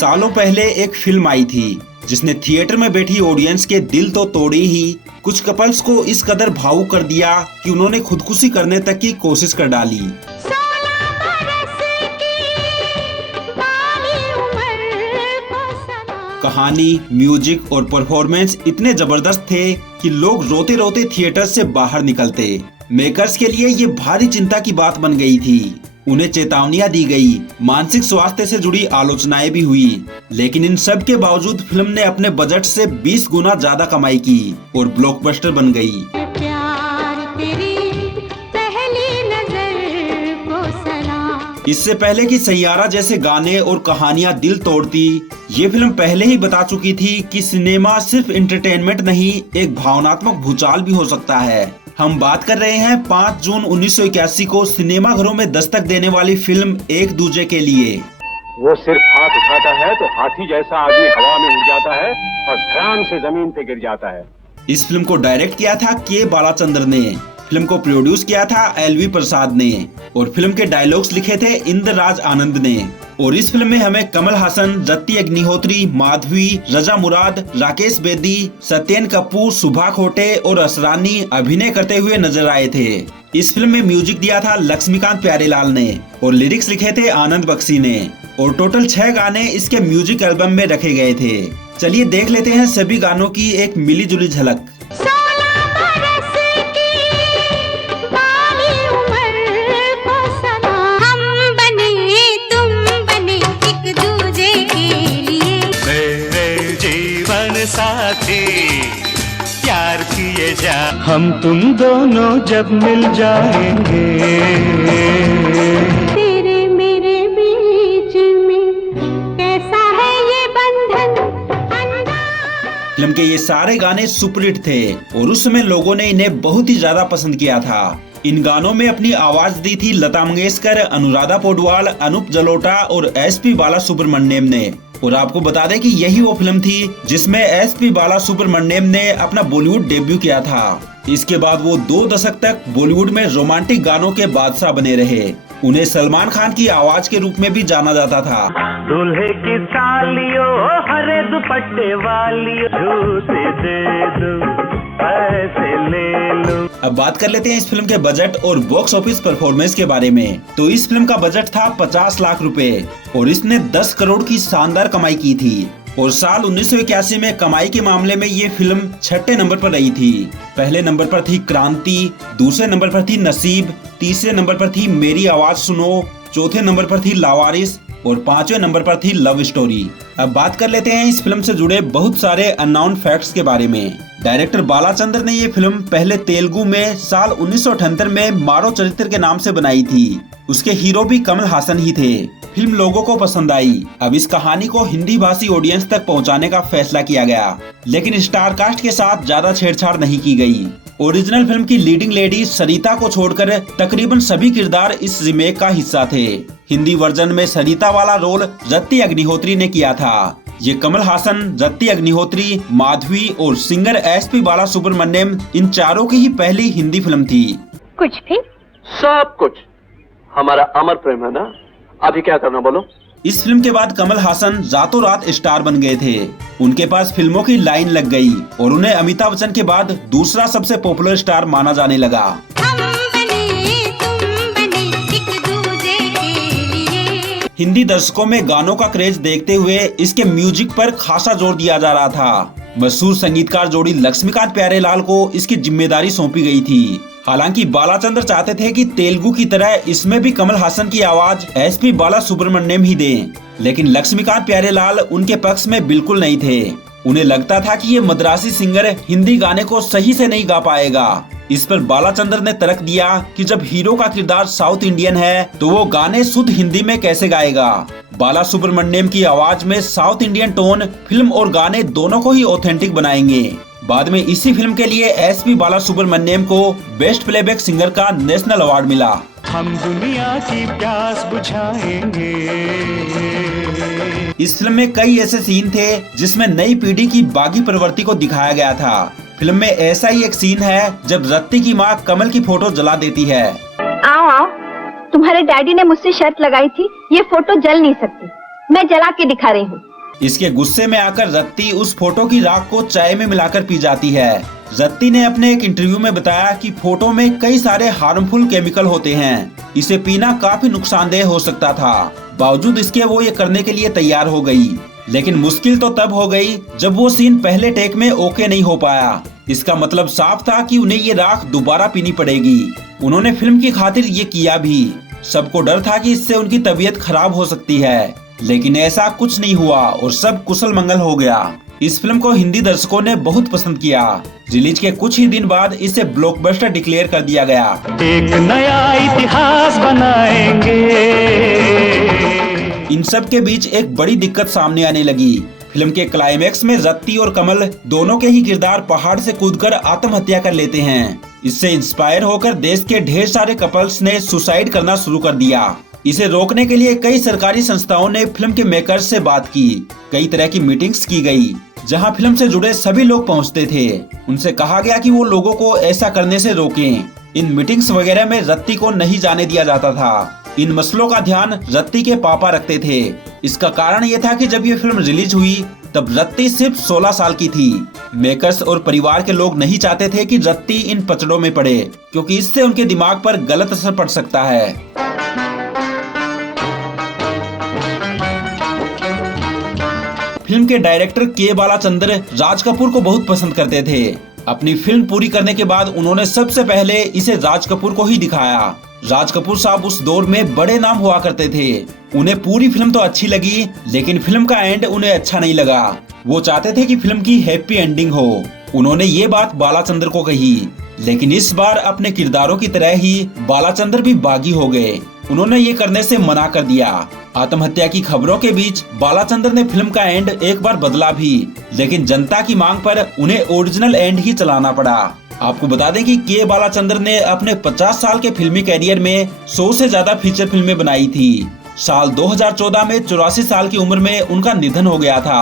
सालों पहले एक फिल्म आई थी जिसने थिएटर में बैठी ऑडियंस के दिल तो तोड़े ही, कुछ कपल्स को इस कदर भावुक कर दिया कि उन्होंने खुदकुशी करने तक की कोशिश कर डाली। कहानी, म्यूजिक और परफॉर्मेंस इतने जबरदस्त थे कि लोग रोते रोते थिएटर से बाहर निकलते। मेकर्स के लिए ये भारी चिंता की बात बन गई थी। उन्हें चेतावनियां दी गई, मानसिक स्वास्थ्य से जुड़ी आलोचनाएं भी हुई, लेकिन इन सब के बावजूद फिल्म ने अपने बजट से 20 गुना ज्यादा कमाई की और ब्लॉकबस्टर बन गई। इससे पहले कि सैयारा जैसे गाने और कहानियां दिल तोड़ती, ये फिल्म पहले ही बता चुकी थी कि सिनेमा सिर्फ एंटरटेनमेंट नहीं, एक भावनात्मक भूचाल भी हो सकता है। हम बात कर रहे हैं 5 जून 1981 को सिनेमा घरों में दस्तक देने वाली फिल्म एक दूजे के लिए। वो सिर्फ हाथ उठाता है तो हाथी जैसा आदमी हवा में उड़ जाता है और ध्यान से जमीन पे गिर जाता है। इस फिल्म को डायरेक्ट किया था के बालाचंद्र ने, फिल्म को प्रोड्यूस किया था एलवी प्रसाद ने और फिल्म के डायलॉग्स लिखे थे इंद्रराज आनंद ने। और इस फिल्म में हमें कमल हासन, रत्ती अग्निहोत्री, माधवी, रजा मुराद, राकेश बेदी, सत्येन कपूर, सुभा खोटे और असरानी अभिनय करते हुए नजर आए थे। इस फिल्म में म्यूजिक दिया था लक्ष्मीकांत प्यारेलाल ने और लिरिक्स लिखे थे आनंद बख्शी ने और टोटल 6 गाने इसके म्यूजिक एल्बम में रखे गए थे। चलिए देख लेते हैं सभी गानों की एक मिली जुली झलक। साथी प्यार किए जा, हम तुम दोनों जब मिल जाएंगे, तेरे मेरे बीच में कैसा है ये बंधन। फिल्म के ये सारे गाने सुपरहिट थे और उस समय लोगों ने इन्हें बहुत ही ज्यादा पसंद किया था। इन गानों में अपनी आवाज दी थी लता मंगेशकर, अनुराधा पौडवाल, अनूप जलोटा और एसपी बाला सुब्रमण्यम ने। और आपको बता दें कि यही वो फिल्म थी जिसमें एसपी बाला सुब्रमण्यम ने अपना बॉलीवुड डेब्यू किया था। इसके बाद वो 2 दशक तक बॉलीवुड में रोमांटिक गानों के बादशाह बने रहे। उन्हें सलमान खान की आवाज के रूप में भी जाना जाता था। दूल्हे की सालियों हरे दुपट्टे वाली, झूठे दे दो पैसे ले लो। अब बात कर लेते हैं इस फिल्म के बजट और बॉक्स ऑफिस परफॉर्मेंस के बारे में। तो इस फिल्म का बजट था 50 लाख रुपए और इसने 10 करोड़ की शानदार कमाई की थी। और साल 1981 में कमाई के मामले में ये फिल्म 6ठे नंबर पर रही थी। पहले नंबर पर थी क्रांति, दूसरे नंबर पर थी नसीब, तीसरे नंबर पर थी मेरी आवाज सुनो, चौथे नंबर पर थी लावारिस और 5वें नंबर पर थी लव स्टोरी। अब बात कर लेते हैं इस फिल्म से जुड़े बहुत सारे अननोन फैक्ट्स के बारे में। डायरेक्टर बालाचंद्र ने ये फिल्म पहले तेलुगु में साल 1978 में मारो चरित्र के नाम से बनाई थी। उसके हीरो भी कमल हासन ही थे। फिल्म लोगों को पसंद आई। अब इस कहानी को हिंदी भाषी ऑडियंस तक पहुंचाने का फैसला किया गया, लेकिन स्टार कास्ट के साथ ज्यादा छेड़छाड़ नहीं की गई। ओरिजिनल फिल्म की लीडिंग लेडी सरिता को छोड़कर तकरीबन सभी किरदार इस रीमेक का हिस्सा थे। हिंदी वर्जन में सरिता वाला रोल रत्ती अग्निहोत्री ने किया था। ये कमल हासन, रत्ती अग्निहोत्री, माधवी और सिंगर एसपी बाला सुब्रमण्यम, इन चारों की ही पहली हिंदी फिल्म थी। कुछ भी सब कुछ हमारा अमर प्रेम है ना। अभी क्या करना बोलो। इस फिल्म के बाद कमल हासन रातों रात स्टार बन गए थे। उनके पास फिल्मों की लाइन लग गई और उन्हें अमिताभ बच्चन के बाद दूसरा सबसे पॉपुलर स्टार माना जाने लगा। हिंदी दर्शकों में गानों का क्रेज देखते हुए इसके म्यूजिक पर खासा जोर दिया जा रहा था। मशहूर संगीतकार जोड़ी लक्ष्मीकांत प्यारेलाल को इसकी जिम्मेदारी सौंपी गई थी। हालांकि बालाचंद्र चाहते थे कि तेलुगु की तरह इसमें भी कमल हासन की आवाज एसपी बाला सुब्रमण्यम ही दें, लेकिन लक्ष्मीकांत प्यारेलाल उनके पक्ष में बिल्कुल नहीं थे। उन्हें लगता था कि ये मद्रासी सिंगर हिंदी गाने को सही से नहीं गा पाएगा। इस पर बालाचंद्र ने तर्क दिया कि जब हीरो का किरदार साउथ इंडियन है तो वो गाने शुद्ध हिंदी में कैसे गाएगा। बाला सुब्रमण्यम की आवाज में साउथ इंडियन टोन फिल्म और गाने दोनों को ही ऑथेंटिक बनाएंगे। बाद में इसी फिल्म के लिए एसपी बाला सुब्रमण्यम को बेस्ट प्लेबैक सिंगर का नेशनल अवार्ड मिला। हम दुनिया की प्यास बुझाएंगे। इस फिल्म में कई ऐसे सीन थे जिसमें नई पीढ़ी की बागी प्रवृत्ति को दिखाया गया था। फिल्म में ऐसा ही एक सीन है जब रत्ती की माँ कमल की फोटो जला देती है। आओ आओ, तुम्हारे डैडी ने मुझसे शर्त लगाई थी, ये फोटो जल नहीं सकती। मैं जला के दिखा रही हूँ। इसके गुस्से में आकर रत्ती उस फोटो की राख को चाय में मिलाकर पी जाती है। रत्ती ने अपने एक इंटरव्यू में बताया कि फोटो में कई सारे हार्मफुल केमिकल होते हैं, इसे पीना काफी नुकसानदेह हो सकता था। बावजूद इसके वो ये करने के लिए तैयार हो गई, लेकिन मुश्किल तो तब हो गई जब वो सीन पहले टेक में ओके नहीं हो पाया। इसका मतलब साफ था कि उन्हें ये राख दोबारा पीनी पड़ेगी। उन्होंने फिल्म की खातिर ये किया भी। सबको डर था कि इससे उनकी तबीयत खराब हो सकती है, लेकिन ऐसा कुछ नहीं हुआ और सब कुशल मंगल हो गया। इस फिल्म को हिंदी दर्शकों ने बहुत पसंद किया। रिलीज के कुछ ही दिन बाद इसे ब्लॉकबस्टर डिक्लेयर कर दिया गया। एक नया इतिहास बनाएंगे। इन सब के बीच एक बड़ी दिक्कत सामने आने लगी। फिल्म के क्लाइमेक्स में रत्ती और कमल दोनों के ही किरदार पहाड़ से कूदकर आत्महत्या कर लेते हैं। इससे इंस्पायर होकर देश के ढेर सारे कपल्स ने सुसाइड करना शुरू कर दिया। इसे रोकने के लिए कई सरकारी संस्थाओं ने फिल्म के मेकर्स से बात की। कई तरह की मीटिंग्स की गई, जहां फिल्म से जुड़े सभी लोग पहुंचते थे। उनसे कहा गया कि वो लोगों को ऐसा करने से रोकें। इन मीटिंग्स वगैरह में रत्ती को नहीं जाने दिया जाता था। इन मसलों का ध्यान रत्ती के पापा रखते थे। इसका कारण ये था कि जब ये फिल्म रिलीज हुई तब रत्ती सिर्फ 16 साल की थी। मेकर्स और परिवार के लोग नहीं चाहते थे कि रत्ती इन पचड़ों में पड़े, क्योंकि इससे उनके दिमाग पर गलत असर पड़ सकता है। फिल्म के डायरेक्टर के बालाचंद्र राज कपूर को बहुत पसंद करते थे। अपनी फिल्म पूरी करने के बाद उन्होंने सबसे पहले इसे राज कपूर को ही दिखाया। राज कपूर साहब उस दौर में बड़े नाम हुआ करते थे। उन्हें पूरी फिल्म तो अच्छी लगी, लेकिन फिल्म का एंड उन्हें अच्छा नहीं लगा। वो चाहते थे कि फिल्म की हैप्पी एंडिंग हो। उन्होंने ये बात बालाचंद्र को कही, लेकिन इस बार अपने किरदारों की तरह ही बालाचंद्र भी बागी हो गए। उन्होंने ये करने से मना कर दिया। आत्महत्या की खबरों के बीच बालाचंद्र ने फिल्म का एंड एक बार बदला भी, लेकिन जनता की मांग पर उन्हें ओरिजिनल एंड ही चलाना पड़ा। आपको बता दें कि के बालाचंद्र ने अपने 50 साल के फिल्मी कैरियर में 100 से ज्यादा फीचर फिल्में बनाई थी। साल 2014 में 84 साल की उम्र में उनका निधन हो गया था।